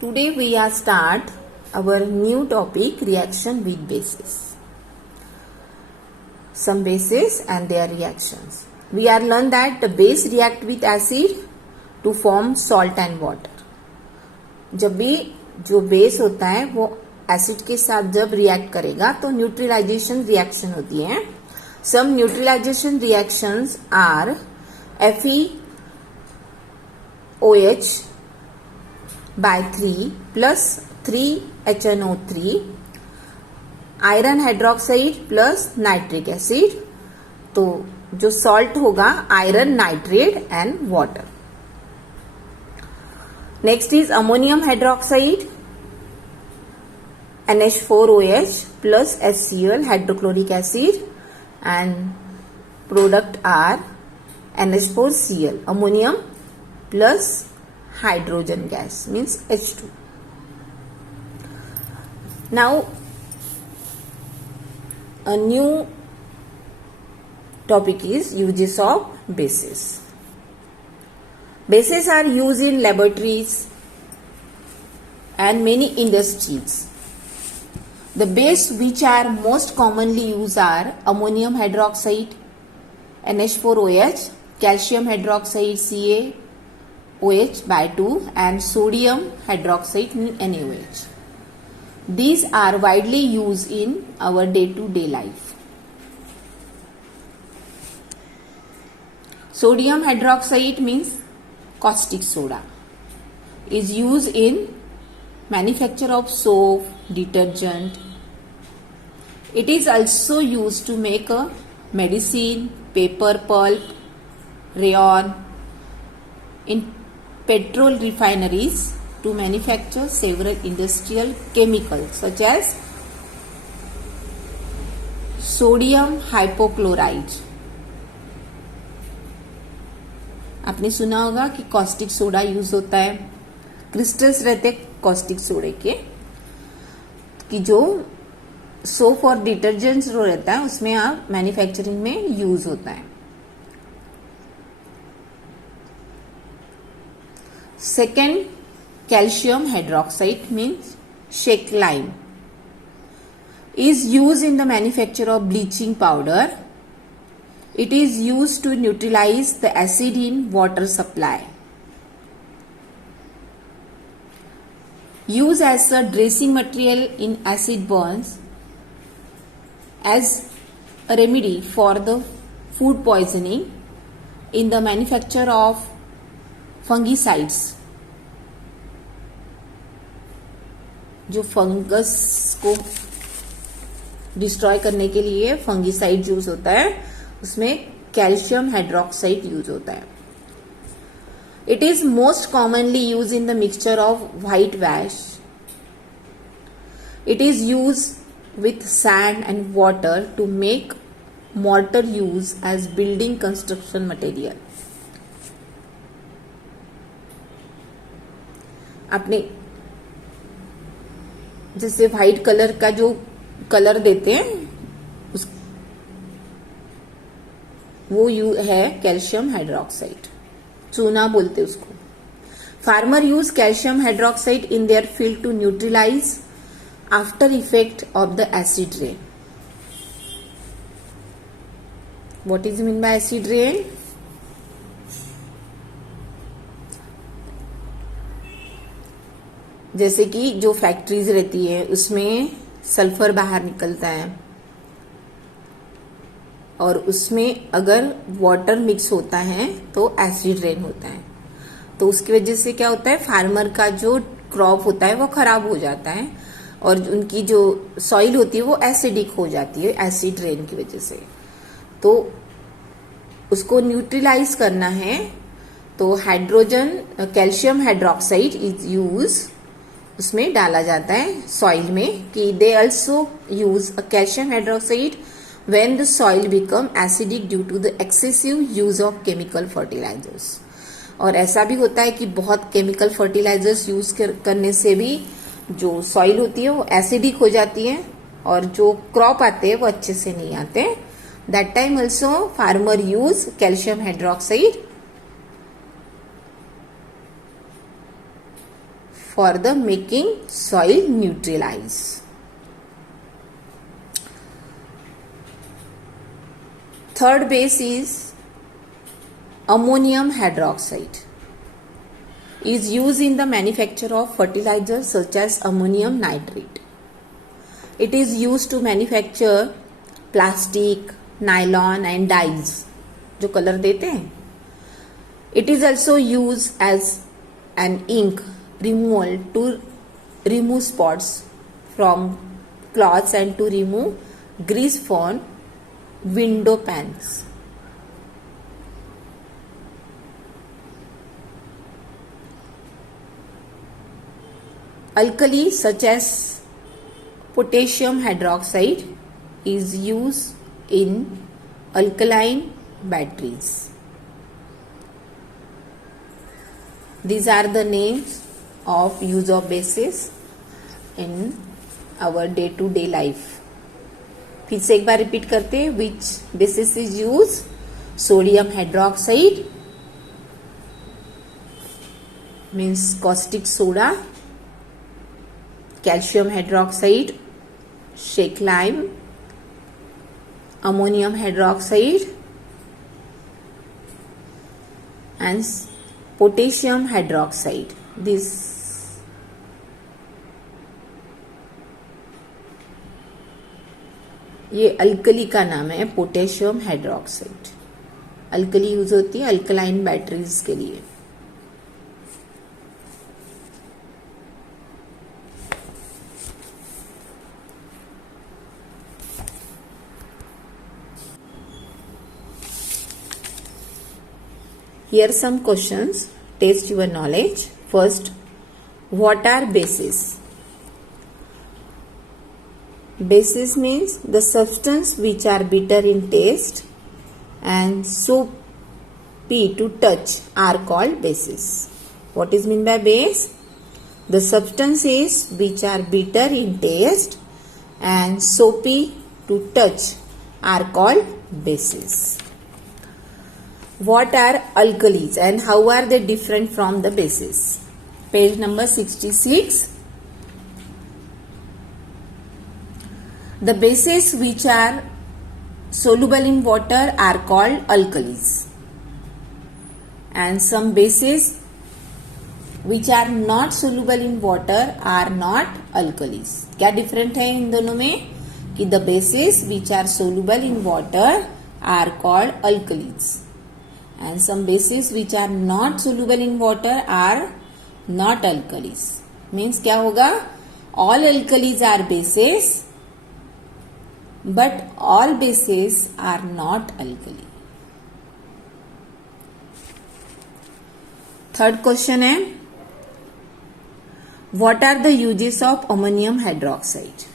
Today we are start our new topic, reaction with bases. Some bases and their reactions. We are learn that the base react with acid to form salt and water. जब भी जो base होता है वो acid के साथ जब react करेगा तो न्यूट्रलाइजेशन रिएक्शन होती है. Some neutralisation reactions are FeOH by 3 plus 3HNO3, iron hydroxide plus nitric acid. तो जो सॉल्ट होगा iron, nitrate and water. Next is ammonium hydroxide NH4OH plus HCl, hydrochloric acid, and product are NH4Cl, ammonium plus hydrogen gas means H2. Now a new topic is uses of bases. Bases are used in laboratories and many industries. The base which are most commonly used are ammonium hydroxide NH4OH, calcium hydroxide CaOH by 2 and sodium hydroxide NaOH. These are widely used in our day-to-day life. Sodium hydroxide means caustic soda. Is used in manufacture of soap, detergent. It is also used to make a medicine, paper pulp, rayon. In petrol refineries to manufacture several industrial chemicals such as sodium hypochlorite. आपने सुना होगा कि caustic soda use होता है. Crystals रहते हैं caustic सोडे के, कि जो सोप और डिटर्जेंट्स जो रहता है उसमें आप मैन्युफैक्चरिंग में यूज होता है. Second, calcium hydroxide means shake lime is used in the manufacture of bleaching powder. It is used to neutralize the acid in water supply. Used as a dressing material in acid burns, as a remedy for the food poisoning, in the manufacture of fungicides. जो fungus को destroy करने के लिए fungicide use होता है उसमें calcium hydroxide use होता है. It is most commonly use in the mixture of white wash. It is use with sand and water to make mortar use as building construction material. आपने जैसे white colour का जो colour देते हैं वो है कैल्शियम हाइड्रोक्साइड, चूना बोलते हैं उसको. Farmer use calcium hydroxide in their field to neutralise after effect of the acid rain. What is mean by acid rain? जैसे कि जो फैक्ट्रीज रहती है उसमें सल्फर बाहर निकलता है और उसमें अगर वाटर मिक्स होता है तो एसिड रेन होता है. तो उसकी वजह से क्या होता है, फार्मर का जो क्रॉप होता है वो खराब हो जाता है और उनकी जो सॉइल होती है वो एसिडिक हो जाती है एसिड रेन की वजह से. तो उसको न्यूट्रलाइज करना है तो hydrogen calcium hydroxide is use, उसमें डाला जाता है सॉइल में. कि they also use a calcium hydroxide when the soil become acidic due to the excessive use of chemical fertilisers. और ऐसा भी होता है कि बहुत केमिकल फर्टिलाइजर्स यूज करने से भी जो सॉइल होती है वो एसिडिक हो जाती है और जो क्रॉप आते हैं वो अच्छे से नहीं आते. That time also farmer use calcium hydroxide for the making soil neutralize. Third base is ammonium hydroxide. Is used in the manufacture of fertilizers such as ammonium nitrate. It is used to manufacture plastic, nylon and dyes जो colour देते हैं. It is also used as an ink removal to remove spots from cloths and to remove grease from window panes. Alkali such as potassium hydroxide is used in alkaline batteries. These are the names of use of bases in our day to day life. फिर से एक बार repeat करते हैं. Which basis is used? Sodium hydroxide means caustic soda. Calcium hydroxide, shake lime, ammonium hydroxide and potassium hydroxide. This ये alkali का नाम है, potassium hydroxide. Alkali use होती है अल्कलाइन बैटरीज के लिए. Here some questions, test your knowledge. First, what are bases? Bases means the substance which are bitter in taste and soapy to touch are called bases. What is meant by base? The substances which are bitter in taste and soapy to touch are called bases. What are alkalis and how are they different from the bases? Page number 66. The bases which are soluble in water are called alkalis, and some bases which are not soluble in water are not alkalis. क्या different है इन दोनों में? कि the bases which are soluble in water are called alkalis. And some bases which are not soluble in water are not alkalis. Means क्या होगा? All alkalis are bases, but all bases are not alkali. Third question है, what are the uses of ammonium hydroxide?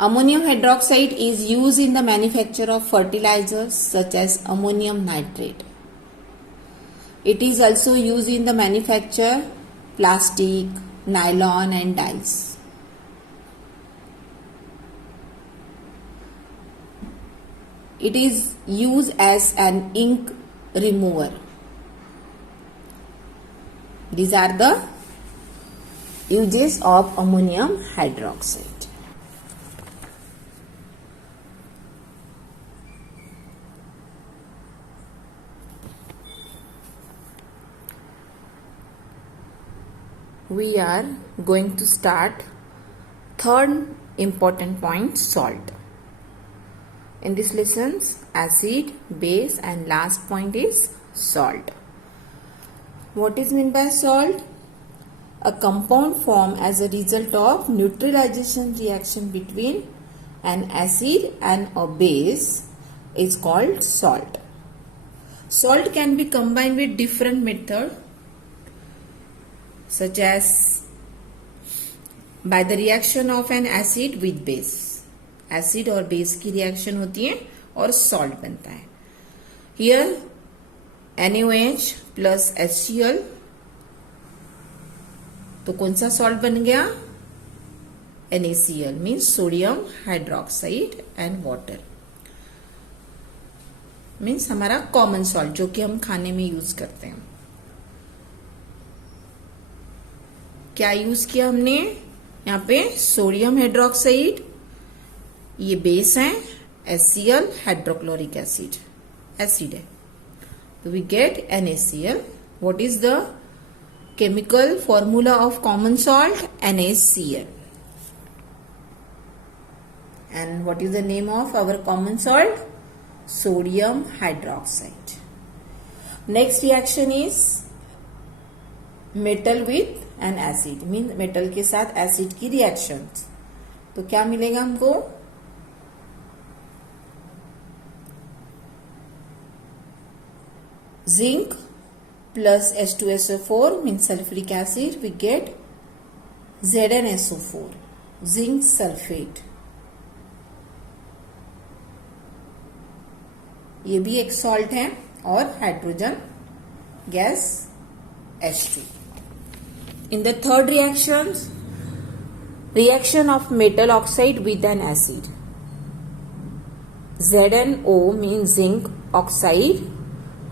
Ammonium hydroxide is used in the manufacture of fertilizers such as ammonium nitrate. It is also used in the manufacture plastic, nylon and dyes. It is used as an ink remover. These are the uses of ammonium hydroxide. We are going to start third important point, salt. In this lessons, acid, base and last point is salt. What is meant by salt? A compound formed as a result of neutralization reaction between an acid and a base is called salt. Salt can be combined with different methods such as by the reaction of an acid with base. Acid और base की reaction होती है और salt बनता है. Here NaOH plus HCl, तो कौन सा salt बन गया? NaCl means sodium hydroxide and water. Means हमारा common salt जो कि हम खाने में यूज करते हैं. क्या यूज किया हमने यहाँ पे? सोडियम हाइड्रोक्साइड, ये बेस है, HCl हाइड्रोक्लोरिक एसिड है, तो we get NaCl. What is the chemical formula of common salt? NaCl. And what is the name of our common salt? Sodium hydroxide. Next reaction is metal with an acid. Means metal के साथ acid की reactions. तो क्या मिलेगा हमको? Zinc plus H2SO4 means sulfuric acid. We get ZnSO4, zinc sulfate. ये भी एक सॉल्ट है, और hydrogen gas H2. In the third reaction of metal oxide with an acid. ZnO means zinc oxide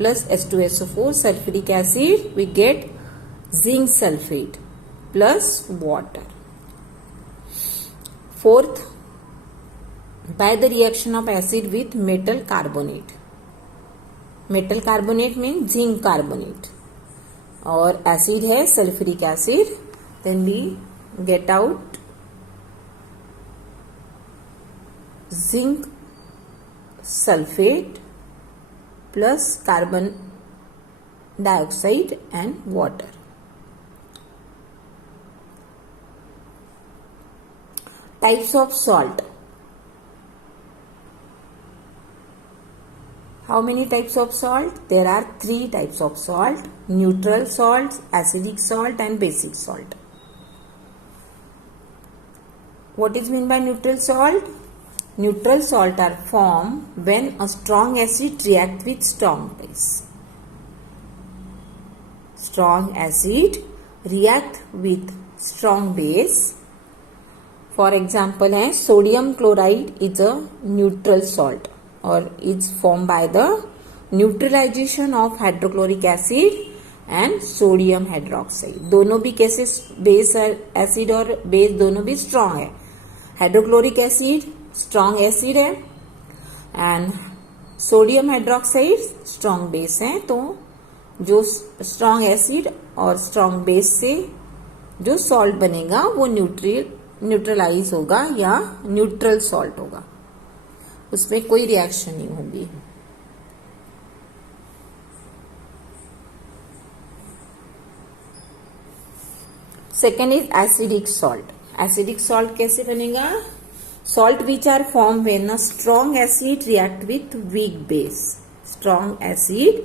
plus H2SO4 sulfuric acid. We get zinc sulfate plus water. Fourth, by the reaction of acid with metal carbonate. Metal carbonate में zinc carbonate, और acid है sulphuric acid. Then we get out zinc sulphate plus carbon dioxide and water. Types of salt. How many types of salt? There are 3 types of salt: neutral salts, acidic salt and basic salt. What is meant by neutral salt? Neutral salt are formed when a strong acid reacts with strong base. Strong acid react with strong base. For example है sodium chloride is a neutral salt or is formed by the neutralization of hydrochloric acid and sodium hydroxide. दोनों भी कैसे base acid और base दोनों भी strong है. Hydrochloric acid strong acid है and sodium hydroxide strong base है. तो जो स्ट्रॉन्ग एसिड और स्ट्रॉन्ग बेस से जो सॉल्ट बनेगा वो न्यूट्रलाइज होगा या न्यूट्रल सॉल्ट होगा, उसमें कोई रिएक्शन नहीं होगी. Second is acidic salt. Acidic salt कैसे बनेगा? Salt which are form when a strong acid react with weak base. Strong acid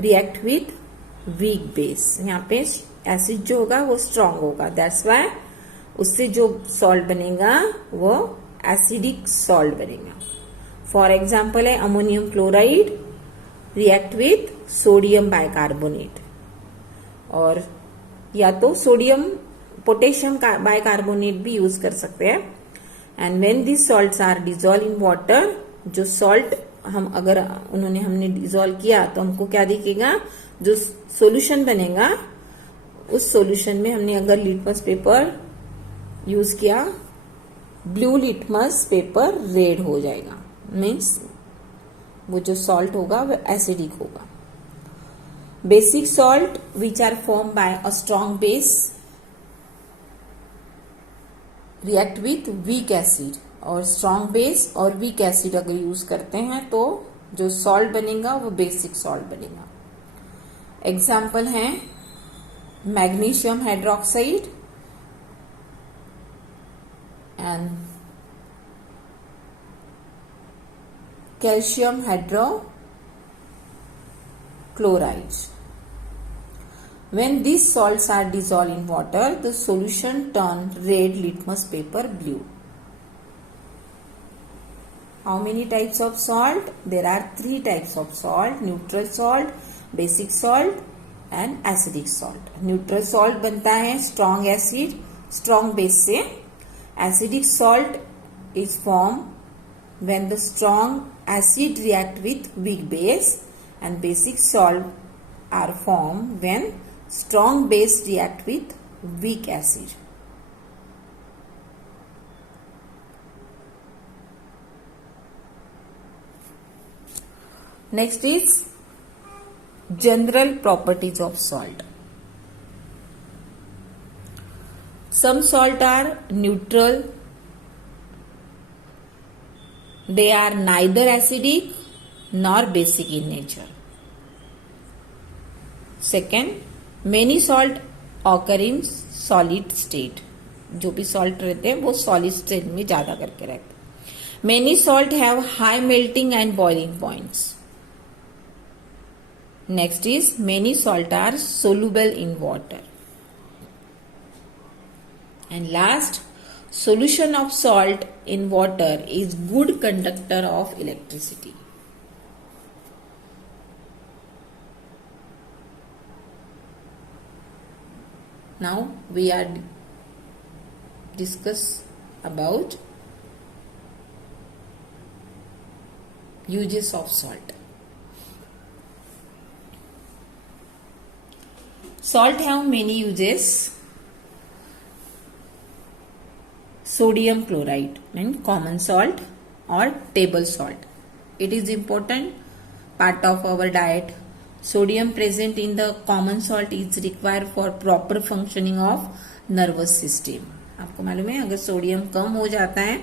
react with weak base. यहाँ पे एसिड जो होगा वो स्ट्रॉन्ग होगा, दैट्स वाई उससे जो सॉल्ट बनेगा वो एसिडिक सॉल्ट बनेगा. फॉर एग्जाम्पल है ammonium chloride react with sodium bicarbonate, और या तो सोडियम पोटेशियम बाइकार्बोनेट भी यूज कर सकते हैं. And when this salts are dissolve in water, जो सॉल्ट हमने डिजोल्व किया तो हमको क्या दिखेगा? जो सॉल्यूशन बनेगा उस सॉल्यूशन में हमने अगर लिटमस पेपर यूज किया, ब्लू लिटमस पेपर रेड हो जाएगा, मीन्स वो जो सॉल्ट होगा वो एसिडिक होगा. Basic salt which are form by a strong base react with weak acid, और स्ट्रॉन्ग बेस और वीक एसिड अगर यूज करते हैं तो जो सॉल्ट बनेगा वो बेसिक सॉल्ट बनेगा. एग्जाम्पल है magnesium hydroxide and calcium hydrochloride. When these salts are dissolved in water, the solution turn red litmus paper blue. How many types of salt? There are 3 types of salt: neutral salt, basic salt and acidic salt. Neutral salt बनता है strong acid, strong base से. Acidic salt is formed when the strong acid react with weak base, and basic salt are formed when strong base react with weak acid. Next is general properties of salt. Some salt are neutral. They are neither acidic nor basic in nature. Second, many salt occur in solid state. जो भी salt रहते हैं वो solid state में ज़्यादा करके रहते हैं. Many salt have high melting and boiling points. Next is many salt are soluble in water. And last, solution of salt in water is good conductor of electricity. Now we are discuss about uses of salt. Salt have many uses. Sodium chloride and common salt or table salt. It is important part of our diet. Sodium present in the common salt is required for proper functioning of nervous system. आपको मालूम है अगर sodium कम हो जाता है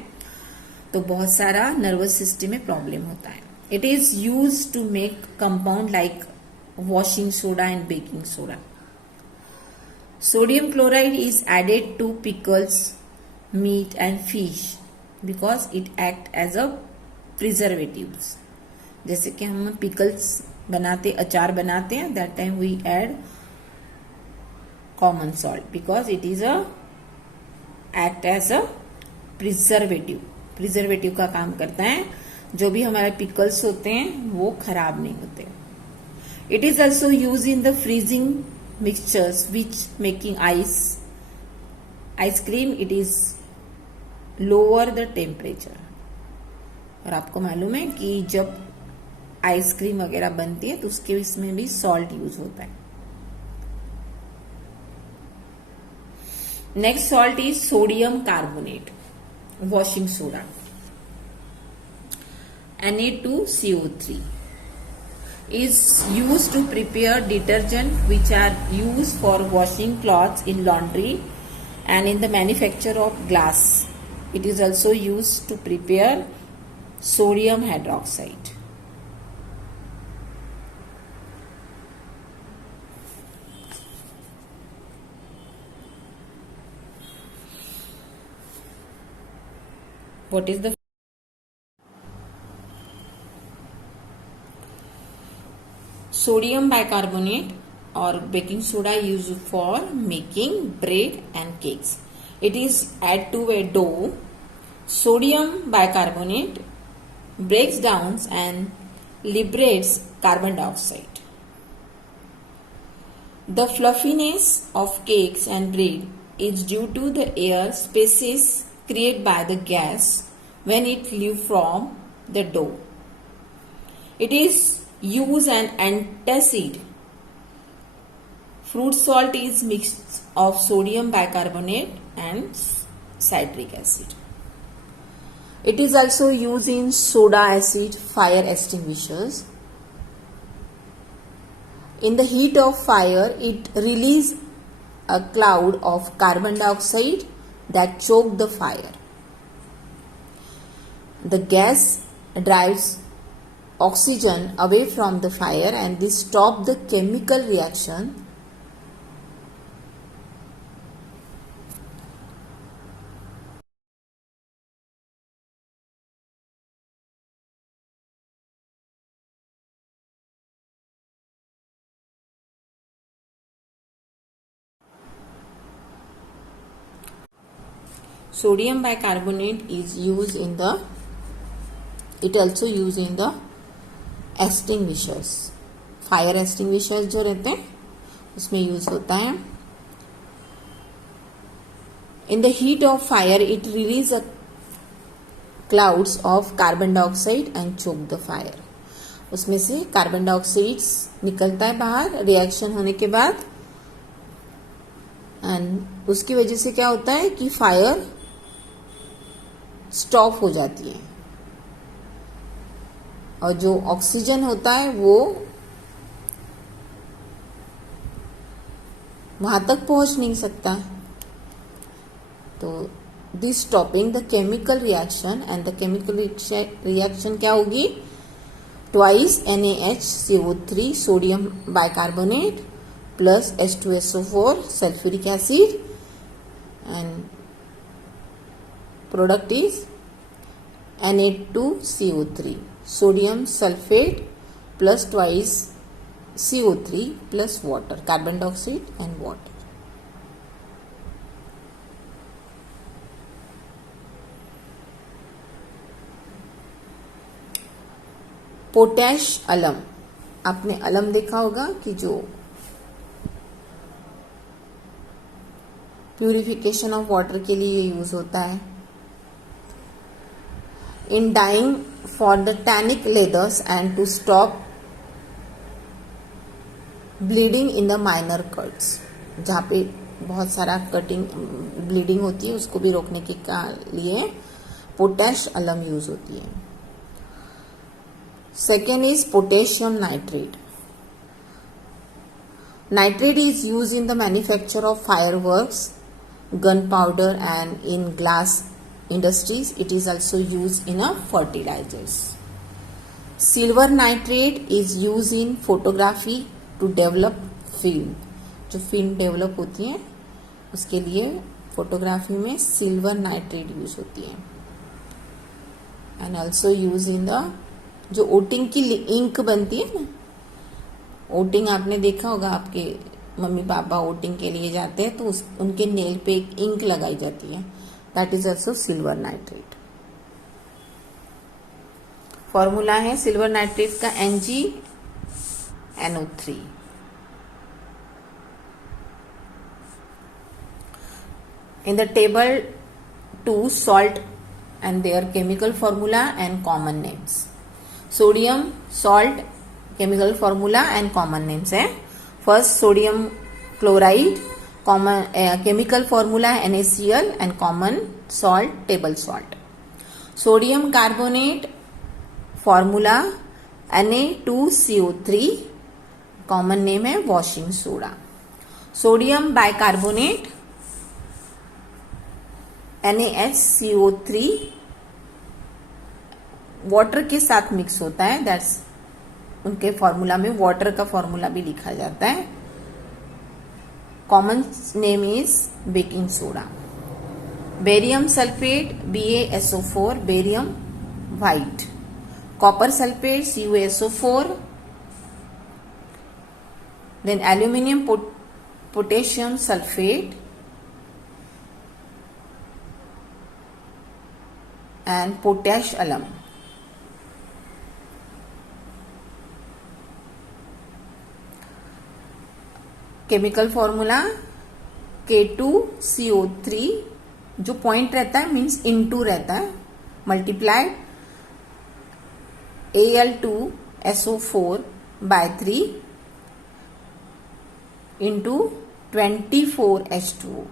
तो बहुत सारा नर्वस सिस्टम में प्रॉब्लम होता है. It is used to make compound like washing soda and baking soda. Sodium chloride is added to pickles, meat and fish because it act as a preservatives. जैसे कि हम पिकल्स बनाते अचार बनाते हैं that time we add common salt because it is a act as a preservative. preservative का काम करता है. जो भी हमारे पिकल्स होते हैं वो खराब नहीं होते. It is also used in the freezing mixtures which making ice cream. It is lower the temperature. और आपको मालूम है कि जब आइसक्रीम वगैरह बनती है तो उसके इसमें भी सॉल्ट यूज होता है. Next salt is sodium carbonate, washing soda. Na2CO3 is used to prepare detergent which are used for washing clothes in laundry and in the manufacture of glass. It is also used to prepare sodium hydroxide. What is the sodium bicarbonate or baking soda used for making bread and cakes? It is add to a dough. Sodium bicarbonate breaks down and liberates carbon dioxide. The fluffiness of cakes and bread is due to the air spaces created by the gas when it leaves from the dough. It is used an antacid. Fruit salt is mixed of sodium bicarbonate and citric acid. It is also used in soda acid fire extinguishers. In the heat of fire, it releases a cloud of carbon dioxide that choke the fire. The gas drives oxygen away from the fire and this stops the chemical reaction. Sodium bicarbonate is used in the, it also used in the extinguishers. Fire extinguishers जो रहते हैं उसमें use होता है. In the heat of fire, it releases clouds of carbon dioxide and choke the fire. उसमें से carbon dioxide निकलता है बाहर रिएक्शन होने के बाद एंड उसकी वजह से क्या होता है कि फायर स्टॉप हो जाती है और जो ऑक्सीजन होता है वो वहां तक पहुंच नहीं सकता। तो this stopping the chemical reaction, and the chemical reaction क्या होगी, twice NaHCO3 sodium bicarbonate plus H2SO4 sulphuric acid, and product is Na2CO3 sodium sulphate plus twice CO3 plus water, carbon dioxide and water. Potash अलम, आपने अलम देखा होगा कि जो purification of water के लिए यूज होता है। In dyeing for the tannic leathers and to stop bleeding in the minor cuts, जहाँ पे बहुत सारा कटिंग ब्लीडिंग होती है उसको भी रोकने के लिए पोटैश अलम यूज होती है। Second is potassium nitrate. Nitrate is used in the manufacture of fireworks, gunpowder, and in glass industries. It is also used in a fertilizers. Silver nitrate is used in photography to develop film. जो film develop होती है उसके लिए photography में silver nitrate use होती है। And also use in the जो ओटिंग की इंक बनती है ना, ओटिंग आपने देखा होगा, आपके मम्मी पापा ओटिंग के लिए जाते हैं तो उनके नेल पे एक इंक लगाई जाती है, that is also silver nitrate. Formula है सिल्वर नाइट्रेट का NgNO3। In the table 2 salt and their chemical formula and common names. Sodium salt chemical formula and common names है। First sodium chloride, common chemical formula NaCl and common salt table salt. Sodium carbonate formula Na2CO3, common name है washing soda. Sodium bicarbonate NaHCO3 water के साथ mix होता है, that's उनके formula में water का formula भी लिखा जाता है। Common name is baking soda. Barium sulphate BaSO4 barium white. Copper sulphate CuSO4। Then aluminium potassium sulphate and potash अलम। केमिकल फॉर्मूला K2CO3, जो पॉइंट रहता है मीन्स इनटू रहता है, multiplied Al2SO4/3 into 24H2O।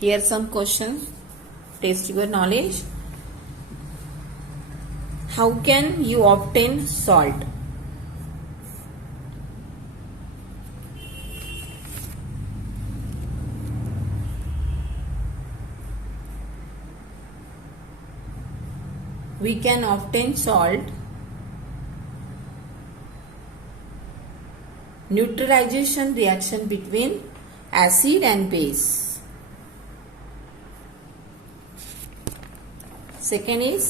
Here some questions, test your knowledge. How can you obtain salt? We can obtain salt neutralization reaction between acid and base. Second is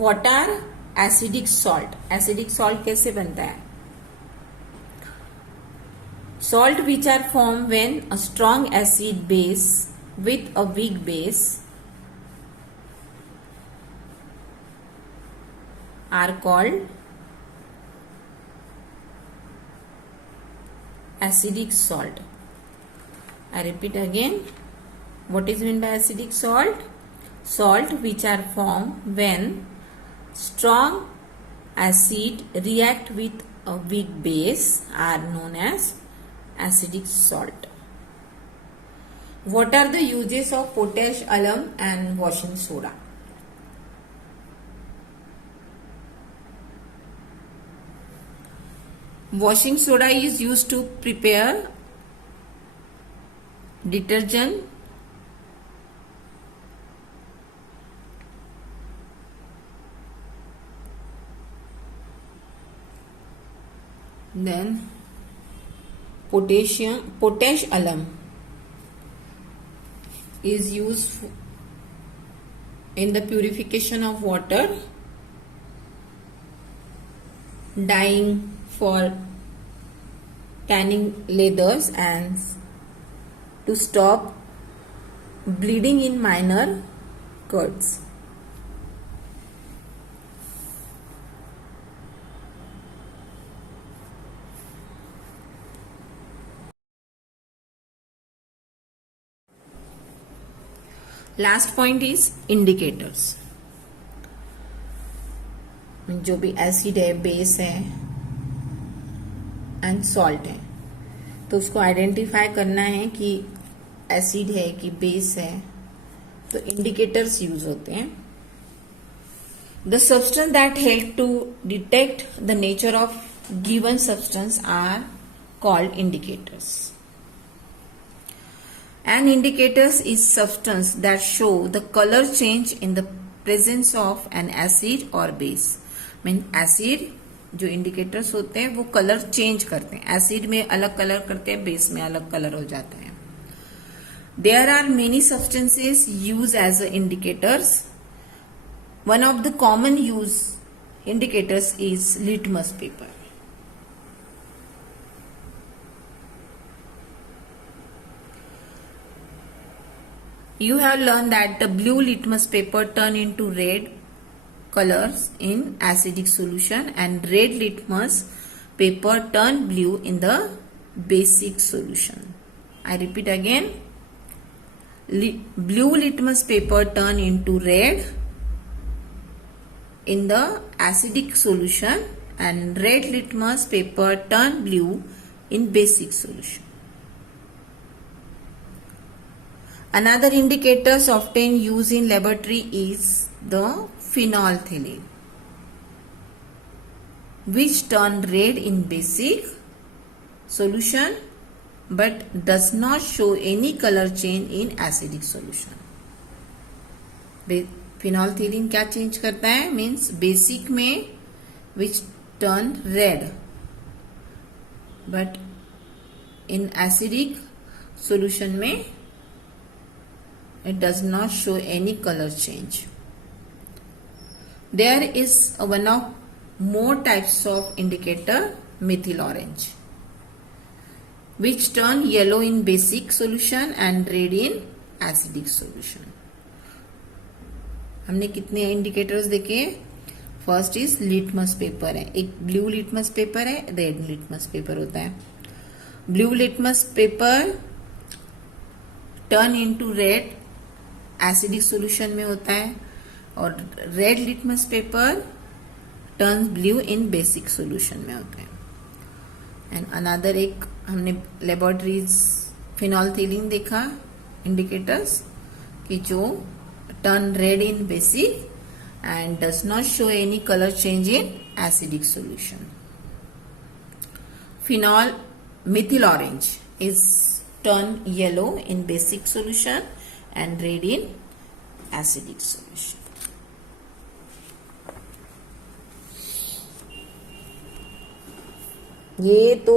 what are acidic salt? Acidic salt कैसे बनता है? Salt which are formed when a strong acid base with a weak base are called acidic salt. I repeat again. What is meant by acidic salt? Salt which are formed when strong acid react with a weak base are known as acidic salt. What are the uses of potash alum and washing soda? Washing soda is used to prepare detergent, then potash alum is used in the purification of water, dyeing for tanning leathers, and to stop bleeding in minor cuts. Last point is indicators. जो भी acid है, base है and salt है, तो उसको identify करना है कि एसिड है कि बेस है, तो इंडिकेटर्स यूज होते हैं. The substance that help to detect the nature of given substance are called indicators. An indicators is substance that show the color change in the presence of an acid or base. Mean acid जो indicators होते हैं वो colour change करते हैं. Acid में अलग colour करते हैं, बेस में अलग कलर हो जाते हैं. There are many substances used as indicators. One of the common use indicators is litmus paper. You have learned that the blue litmus paper turn into red colors in acidic solution and red litmus paper turn blue in the basic solution. I repeat again. Blue litmus paper turn into red in the acidic solution and red litmus paper turn blue in basic solution. Another indicators often used in laboratory is the phenolphthalein, which turn red in basic solution but does not show any color change in acidic solution. phenolphthalein क्या change करता है? Means basic में which turn red but in acidic solution में it does not show any color change. There is one of more types of indicator, methyl orange, which turn yellow in basic solution and red in acidic solution. हमने कितने indicators देखे? First is litmus paper है, एक blue litmus paper है, red litmus paper होता है. Blue litmus paper turn into red acidic solution में होता है और red litmus paper turn blue in basic solution में होता है. एंड अनदर एक हमने लेबोरेटरीज फिनोल्फथलीन देखा इंडिकेटर्स कि जो turn red in basic and does not show any color change in acidic solution. Methyl orange is turn yellow in basic solution and red in acidic solution. ये तो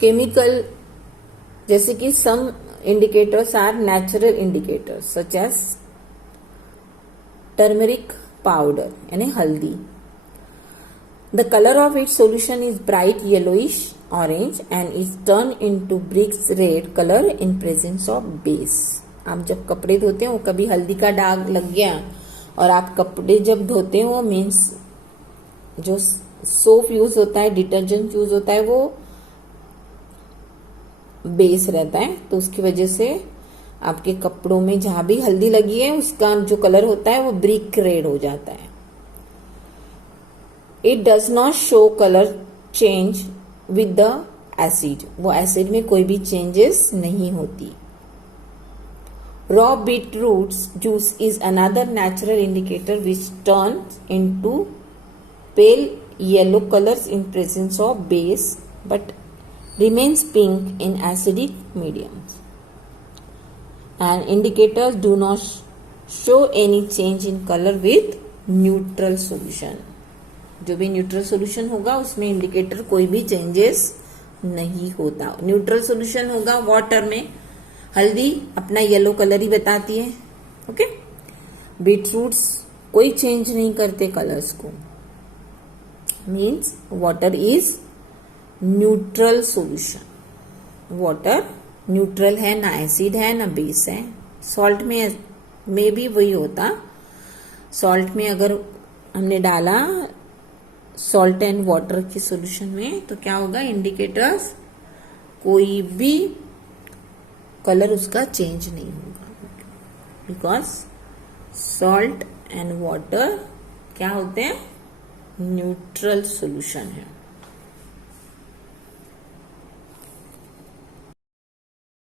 chemical, जैसे कि some indicators are natural indicators such as turmeric powder यानी हल्दी. The color of its solution is bright yellowish orange and is turned into bricks red color in presence of base. आप जब कपड़े धोते हो, कभी हल्दी का दाग लग गया और आप कपड़े जब धोते हो, मीन्स जो सोप यूज होता है, डिटर्जेंट यूज होता है, वो बेस रहता है, तो उसकी वजह से आपके कपड़ों में जहां भी हल्दी लगी है उसका जो कलर होता है वो ब्रिक रेड हो जाता है. It does not show colour change with the acid, वो एसिड में कोई भी चेंजेस नहीं होती। Raw beetroot juice is another natural indicator which turn into pale yellow colours in presence of base but remains pink in acidic mediums, and indicators do not show any change in color with neutral solution। जो भी neutral solution होगा उसमें indicator कोई भी changes नहीं होता। Neutral solution होगा water में, हल्दी अपना येलो कलर ही बताती है, ओके। बीटरूट्स कोई चेंज नहीं करते कलर्स को, means water is neutral solution. Water neutral है, ना एसिड है ना बेस है। सॉल्ट में भी वही होता। सॉल्ट में अगर हमने डाला सॉल्ट एंड वाटर के सॉल्यूशन में तो क्या होगा, इंडिकेटर्स कोई भी कलर उसका चेंज नहीं होगा, बिकॉज सॉल्ट एंड वाटर क्या होते हैं, न्यूट्रल सॉल्यूशन है।